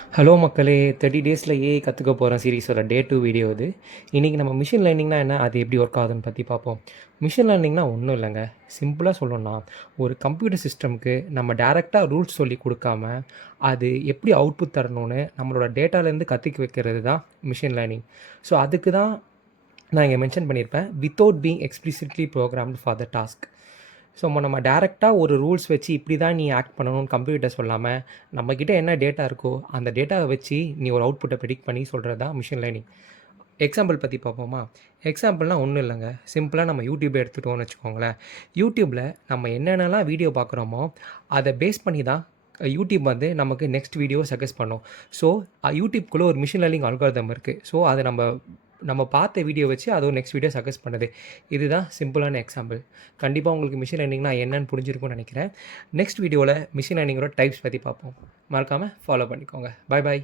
Hello மக்களே! 30 டேஸில் AI கற்றுக்க போகிறேன் சீரிஸோட டே 2 வீடியோ இது. இன்றைக்கி நம்ம மிஷின் லேர்னிங்னா என்ன, அது எப்படி ஒர்க் ஆகுதுன்னு பற்றி பார்ப்போம். மிஷின் லேர்னிங்னா ஒன்றும் இல்லைங்க. சிம்பிளாக சொல்லணும்னா, ஒரு கம்ப்யூட்டர் சிஸ்டம்க்கு நம்ம டைரெக்டாக ரூல்ஸ் சொல்லி கொடுக்காம, அது எப்படி அவுட்புட் தரணும்னு நம்மளோட டேட்டாலேருந்து கற்றுக்க வைக்கிறது தான் மிஷின் லேர்னிங். ஸோ அதுக்கு தான் நான் இங்கே மென்ஷன் பண்ணியிருப்பேன், without being explicitly programmed for the task. So நம்ம டேரெக்டாக ஒரு ரூல்ஸ் வச்சு இப்படி தான் நீ ஆக்ட் பண்ணணும்னு கம்ப்யூட்டர் சொல்லாமல், நம்மக்கிட்ட என்ன டேட்டா இருக்கோ அந்த டேட்டாவை வச்சு நீ ஒரு அவுட்புட்டை ப்ரெடிக்ட் பண்ணி சொல்கிறது தான் மிஷின் லேர்னிங். எக்ஸாம்பிள் பற்றி பார்ப்போமா? எக்ஸாம்பிள்னால் ஒன்றும் இல்லைங்க. சிம்பிளாக நம்ம யூடியூப்பை எடுத்துகிட்டோம்னு வச்சுக்கோங்களேன். யூடியூப்பில் நம்ம என்னென்னலாம் வீடியோ பார்க்குறோமோ அதை பேஸ் பண்ணி தான் யூடியூப் வந்து நமக்கு நெக்ஸ்ட் வீடியோ சஜெஸ்ட் பண்ணும். ஸோ யூடியூப்குள்ளே ஒரு மிஷின் லேர்னிங் அல்காரிதம் இருக்குது. ஸோ அதை நம்ம பார்த்த வீடியோ வச்சு அது நெக்ஸ்ட் வீடியோ சஜெஸ்ட் பண்ணுது. இதுதான் சிம்பிளான எக்ஸாம்பிள். கண்டிப்பாக உங்களுக்கு மிஷின் லேர்னிங்னா என்னன்னு புரிஞ்சிருக்கும்னு நினைக்கிறேன். நெக்ஸ்ட் வீடியோவில் மிஷின் லேர்னிங்கோட டைப்ஸ் பற்றி பார்ப்போம். மறக்காமல் ஃபாலோ பண்ணிக்கோங்க. பாய் பாய்.